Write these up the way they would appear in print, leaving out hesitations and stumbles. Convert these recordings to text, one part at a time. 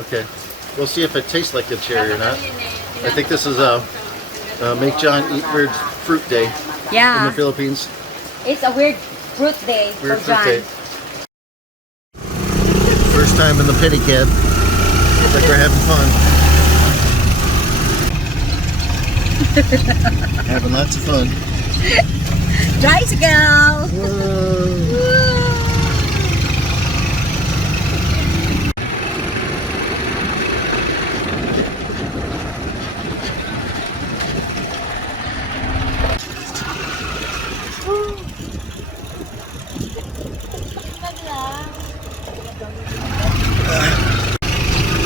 Okay. We'll see if it tastes like a cherry or not. I think this is a Make John Eat Weird Fruit Day in Yeah. the Philippines. It's a weird fruit day Weird for Fruit John. Day. First time in the pedi-cab. Looks like we're having fun. Having lots of fun. Tricycle! Whoa.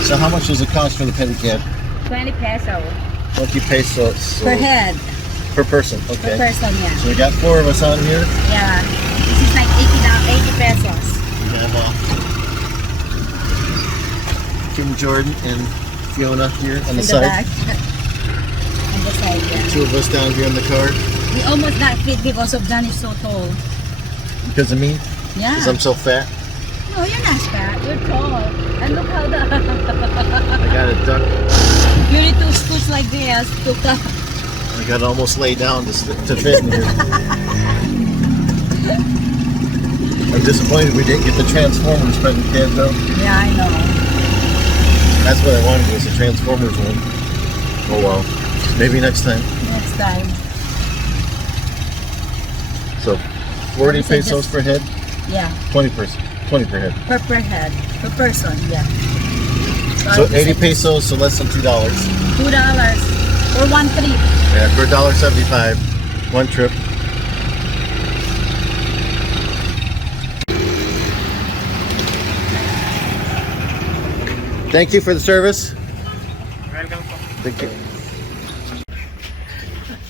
So how much does it cost for the pedicab? 20 peso 20 pesos. per head. Per person, Per okay. person, yeah. So we got 4 of us on here. Yeah. This is like 80 pesos. We have Kim Jordan and Fiona here on the In the side. back. On the side, yeah. 2 of us down here in the car. We almost not fit because of John is so tall. Because of me? Yeah. Because I'm so fat? No, you're not fat. You're tall. And look how the... I got a duck. You need to scoot like this to come. I got to almost lay down to fit in here. I'm disappointed we didn't get the Transformers pedicab though. Yeah, I know. That's what I wanted, was the Transformers one. Oh well. Maybe next time. Next time. So 40 So pesos just- per head, Yeah. 20 per head. Per head. Per person, yeah. So I 80 said pesos, so less than $2. $2 for one trip. Yeah, for $1.75, one trip. Thank you for the service. Thank you.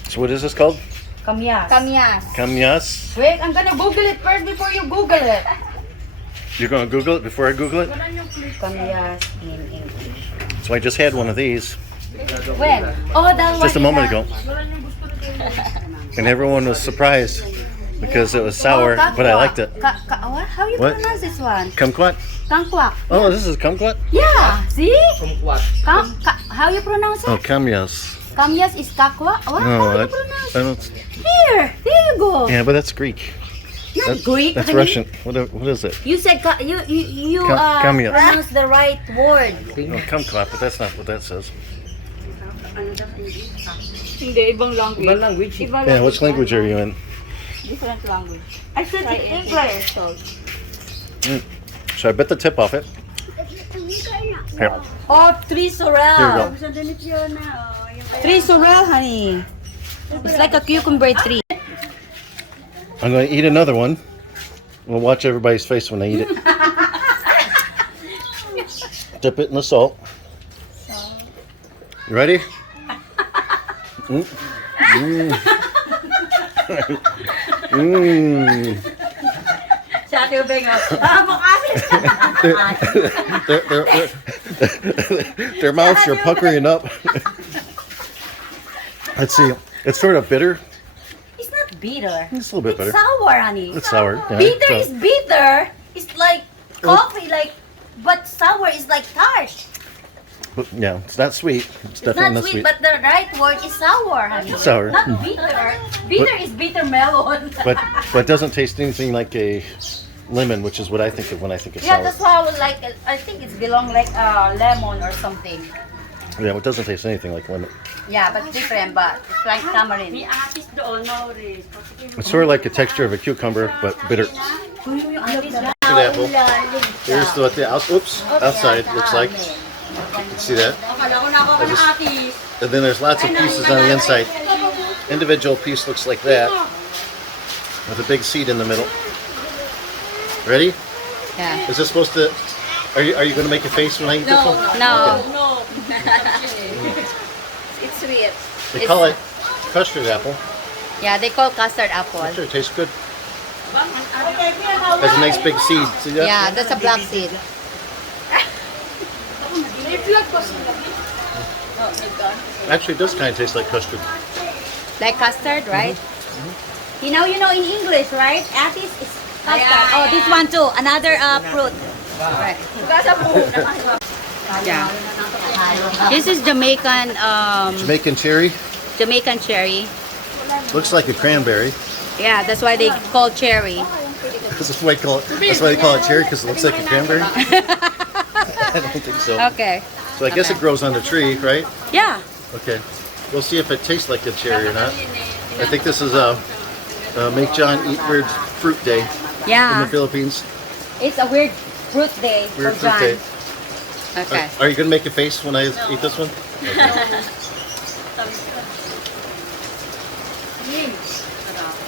So what is this called? Kamyas. Kamyas. Kamyas. Wait, I'm gonna Google it first before you Google it. You're going to Google it before I Google it? Kamyas in English. So I just had one of these When? Oh, that one. just a moment ago. And everyone was surprised because it was sour, but I liked it. What? How you What? pronounce this one? Kumquat? Kangkwak. Oh, this is kumquat? Yeah, see? How you pronounce it? Oh, kamyas. Kamyas is kakwa? What? No, How you I pronounce it? don't. Here, there you go. Yeah, but that's Greek. Not Greek. That's honey. Russian. What is it? You said you Kamyas. pronounce the right word. Oh, kumquat, but that's not what that says. Hindi, ibang language. Ibang Yeah, which language are you in? Different language. I said in English. So. Should I bet the tip off it? Here. Oh, three sorrel. Here Three sorrel, honey. It's like a cucumber tree. I'm going to eat another one. We'll watch everybody's face when they eat it. Dip it in the salt. You ready? Mm. Mm. Mm. Their mouths are puckering up. Let's see. It's sort of bitter. It's not bitter. It's a little bit It's better. sour, honey. It's sour. Yeah, Bitter so- is bitter. It's like coffee, but sour is like tart. but yeah, it's not sweet. It's It's definitely not sweet, but the right word is sour, honey. It's sour. Not bitter. Bitter is bitter melon. but it doesn't taste anything like a lemon, which is what I think of when I think of Yeah, sour. that's why I was like, I think it's belong like lemon or something. Yeah, it doesn't taste anything like lemon. Yeah, but different, but it's like tamarind. It's sort of like the texture of a cucumber, but bitter. Apple. Here's what the outside looks like. You can see that. And then there's lots of pieces on the inside. Individual piece looks like that, with a big seed in the middle. Ready? Yeah. Is this supposed to? Are you going to make a face when I eat this one? No. Okay. It's sweet. They call it custard apple. Yeah, they call custard apple. Sure, it tastes good. Has a nice big seed. See that? Yeah, that's a black seed. Actually, it does kind of taste like custard. Like custard, right? You know in English, right? Apis is custard. Oh, this one too. Another fruit. Right. Yeah. This is Jamaican Jamaican cherry. Jamaican cherry. Looks like a cranberry. Yeah, that's why they call cherry. That's why they call it cherry, because it looks like a cranberry. I don't think so. Okay. So I guess it grows on the tree, right? Yeah. Okay. We'll see if it tastes like a cherry or not. I think this is a Make John Eat Weird Fruit Day in Yeah. the Philippines. It's a weird fruit day Weird for Fruit John. Day. Okay. Are you going to make a face when I eat this one? Okay.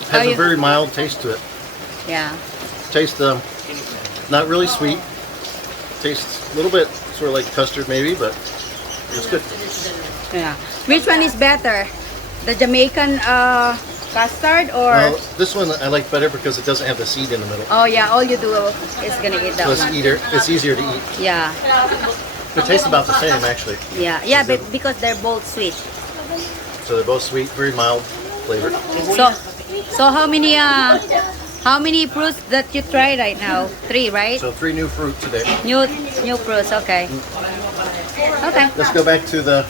It has a very mild taste to it. Yeah. Tastes not really sweet. Tastes a little bit sort of like custard maybe, but it's good. Yeah. Which one is better? The Jamaican custard or? Well, this one I like better because it doesn't have the seed in the middle. Oh yeah, all you do is gonna eat that So one. it's easier to eat. Yeah. It tastes about the same actually. Yeah. Yeah, but because they're both sweet. So they're both sweet, very mild flavor. So how many fruits that you try right now? 3, right? So 3 new fruit today. New fruits. Okay. Okay. Let's go back to the,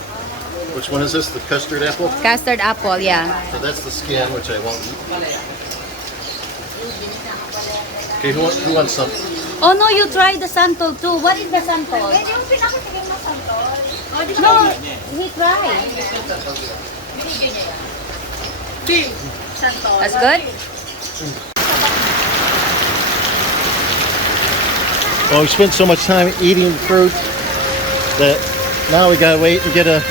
which one is this? The custard apple? Custard apple. Yeah. So that's the skin, which I won't eat. Okay, who wants some? Oh no, you try the santol too. What is the santol? No, we try. That's good. Well, we spent so much time eating fruit that now we gotta wait and get a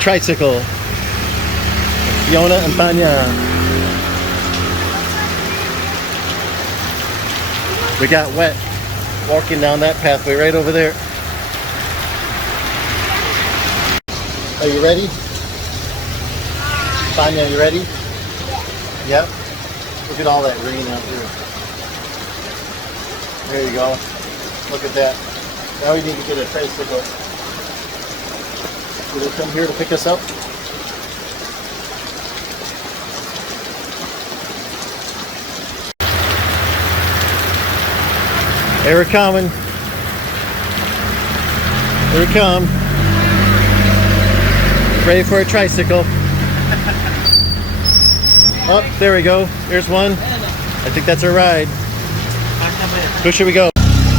tricycle. Fiona and Tanya. We got wet walking down that pathway right over there. Are you ready? Tanya, you ready? Yep. Look at all that rain out here. There you go. Look at that. Now we need to get a tricycle. Will they come here to pick us up? Here we're coming. Here we come. Ready for a tricycle. Oh, there we go. Here's one. I think that's our ride. Who should we go?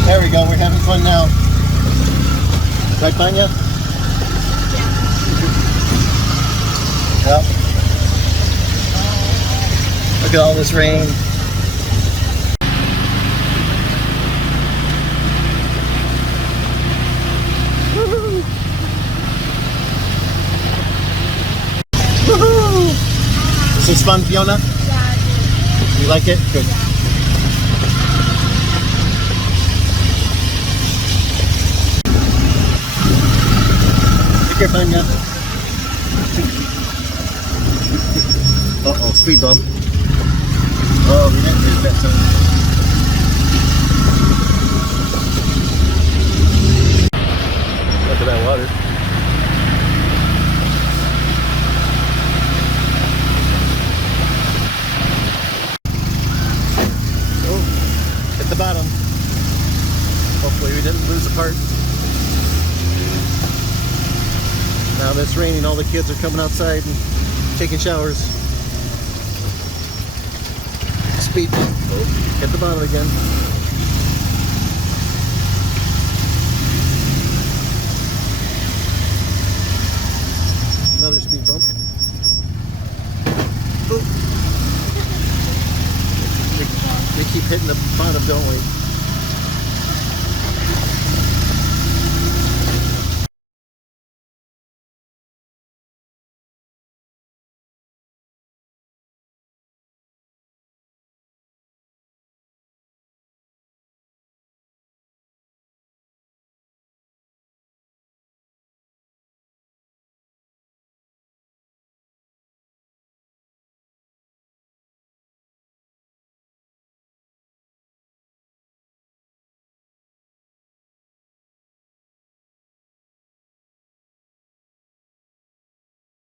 There we go. We're having fun now. Right, Tanya? Yep. Look at all this rain. This is fun, Fiona? Yeah. You like it? Good. Take care, Tanya. Uh-oh, speed bump. Oh, we didn't do that time. Look at that water. At the bottom. Hopefully we didn't lose a part. Now that it's raining, all the kids are coming outside and taking showers. Speed bump. Oh, hit the bottom again. Another speed bump. Oh. We keep hitting the bottom, don't we?